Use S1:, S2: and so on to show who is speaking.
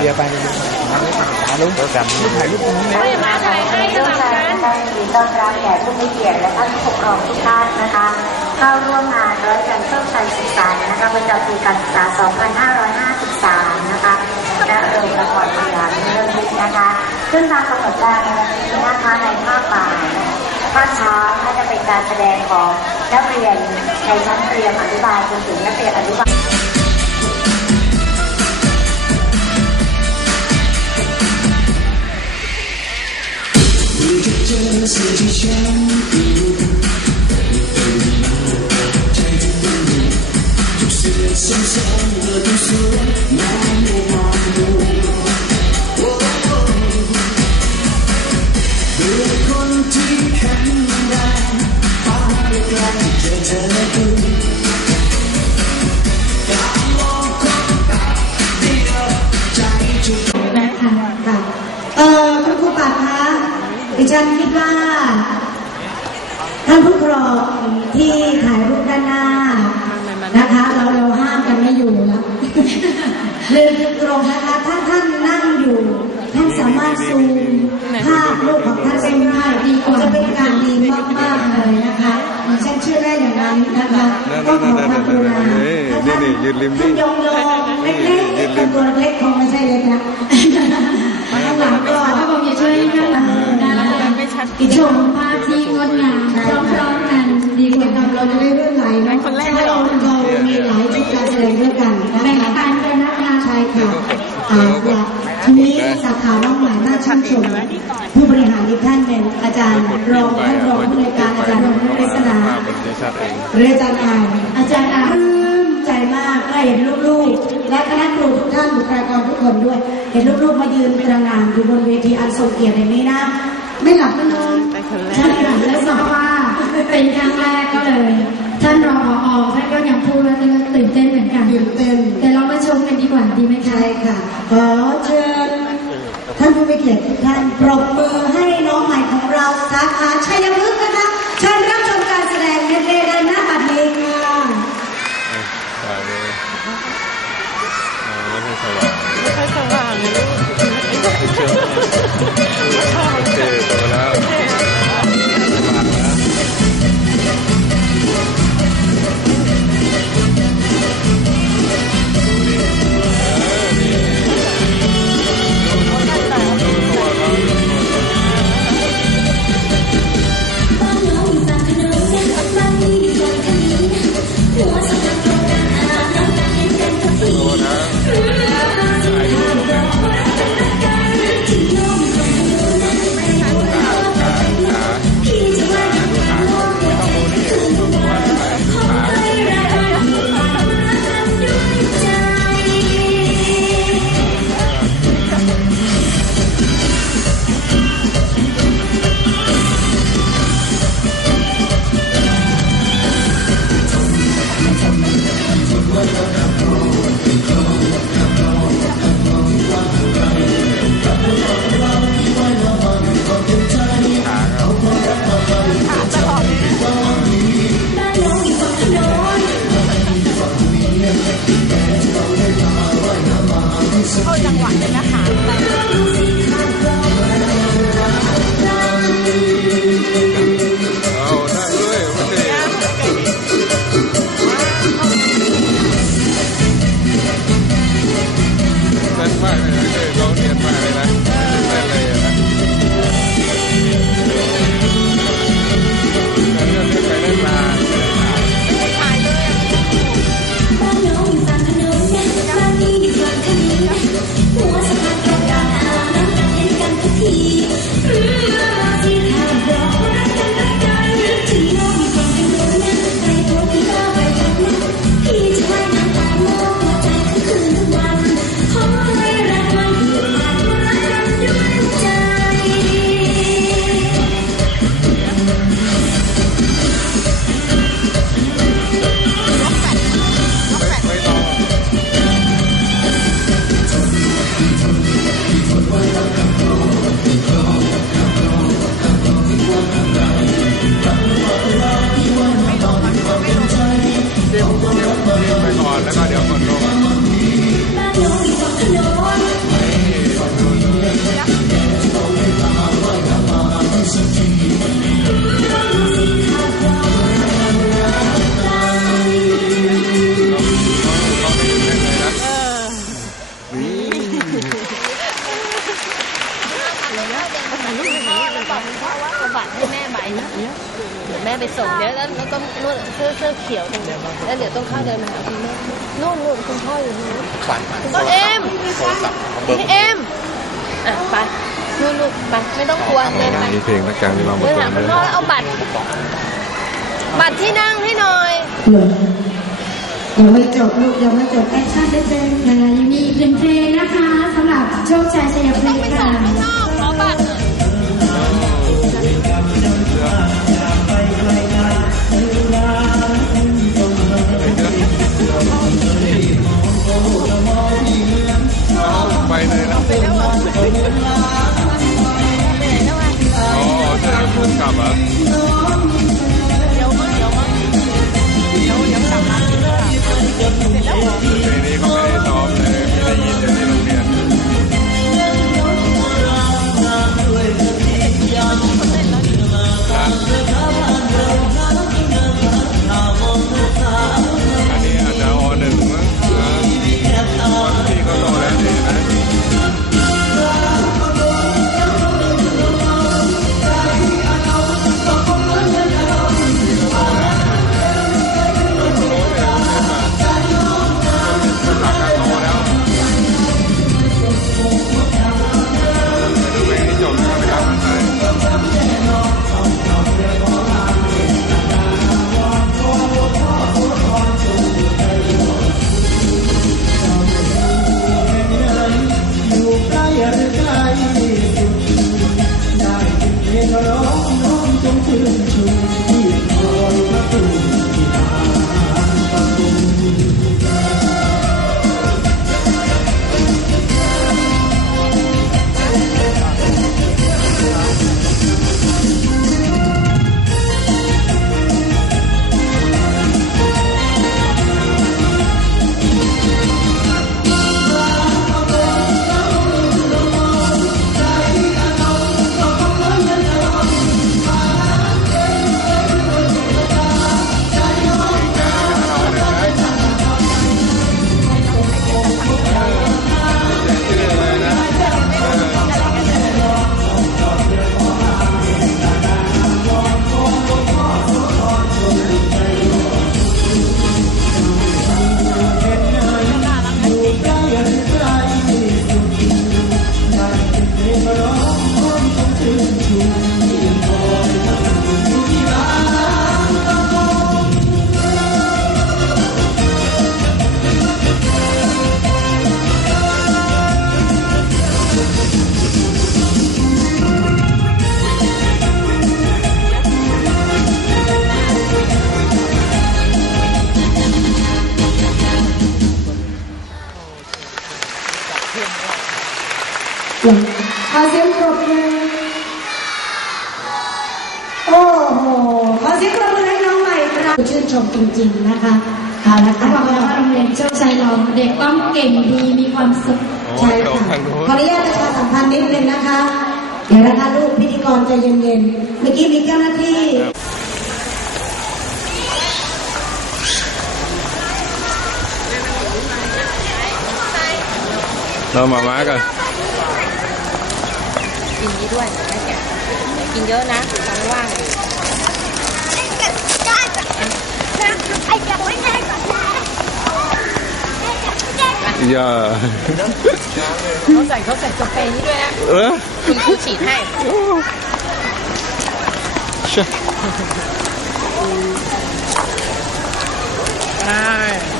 S1: เดียวไปเดียวไปลุง
S2: โปรแก
S1: ถ่ายรูปตรงนี้นะ
S3: มาถ่ายให้กำลังกัน
S4: ต้อนรับแขกผู้มีเกียรติและท่านผู้ปกครองทุกท่านนะคะ เข้าร่วมงานร้อยกันเพิ่มการศึกษานะคะประจำปีการศึกษา 2553 นะคะณโรงละครสยามเรื่องนี้นะคะซึ่งตามกำหนดการในวันนี้นะคะในภาคบ่ายภาคเช้าก็จะเป็นการแสดงของนักเรียนในชั้นเตรียมอนุบาลจนถึงนักเรียนอนุบาล
S5: 渐渐的失去笑我的受 ที่ถ่ายรูปด้านหน้านะคะ เราเราห้ามกันไม่อยู่แล้วเรียนตรงนะคะถ้าท่านนั่งอยู่ ท่านสามารถซูมภาพรูปของท่านได้ดีกว่าจะเป็นการดีมากๆเลยนะคะดิฉันเชื่อได้อย่างนั้นนะคะก็ขอความกรุณาถ้าท่าน
S2: นี่ยืนริมนี่
S5: ยองยองเล็กๆเป็นตัวเล็กคงไม่ใช่เล็กนะข้างหลังก็
S3: ถ้าผมจะช่วยกันนะแล้วจะไม่ชัด
S5: ชม หลายชุดการแสดงด้วยกันแบ่งปันกันนะคะใช่ค่ะอ่าอยากทีนี้สาขาน้องใหม่น่าชื่นชมผู้บริหารอีกท่านเป็นอาจารย์รองท่านรองผู้ในวยการอาจารย์รองผู้ในวยการ
S2: ภาพเป็นที่ชัดเอง
S5: เรืออาจารย์อายอาจารย์อายปลื้มใจมากได้เห็นลูกๆ และคณะครูทุกท่านบุคลากรทุกคนด้วย เห็นลูกๆมายืนตระหงานอยู่บนเวทีอันทรงเกียรติในนี้นะไม่หลับไม่นอนใช่ค่ะและทราบว่าเป็นครั้งแรกก็เลย ไหมคะใช่ค่ะ ขอเชิญท่านผู้มีเกียรติทุกท่านปรบมือให้น้องใหม่ของเราสาขาชัยพฤกษ์ เอ็
S3: ม
S2: โท
S6: ร
S2: ศัพท์เบอร์
S3: พี่เอ็มอะไปนู่นนู่นไปไม่ต้องกลัวเดินไป
S2: มีเพลงนักการที่มาหมด
S3: เดิน
S2: ตัว
S3: หาคุ
S2: เล
S3: ณ
S2: ย
S3: พ่อแล้วเอาบัตร บัตรที่นั่งให้หน่อย
S5: เหรอยังไม่จบลูกยังไม่จบแอคชั่นได้เป็น
S6: ค่ะยังมีอีกหนึ่งเพลงนะคะสำหรับโชคชัยชัยพ
S3: ต้
S6: ฤ
S3: อง
S6: ก
S3: ไป
S6: ษ์
S3: ส่
S6: ค่ะ
S2: ผ
S5: ขอเสียงปรบมือโอ้โหขอเสียงปรบมือให้น้องใหม่ครับชื่นชมจริงๆนะคะเอาละ
S6: เขา
S5: ค่ะ
S6: บอกแล้วว่าโรงเรียนโชคชัยเราเด็กต้องเก่งดีมีความสุข
S5: ใช่ค่ะขออนุญาตประชาสัมพันธ์นิดนึงนะคะ เดี๋ยวนะคะลูกพิธีกรใจเย็นๆเมื่อกี้มีเจ้าหน้าที่
S2: เรามาม้ากัน
S3: กินนี้ด้วยไม่แกะกินเยอะนะท้องว่าง
S2: อย่า
S3: เขาใส่เขาใส่สเปรย์นี้ด้วยนะ
S2: เออ
S3: คุณครูฉีดให้
S2: ใช่
S3: ใช่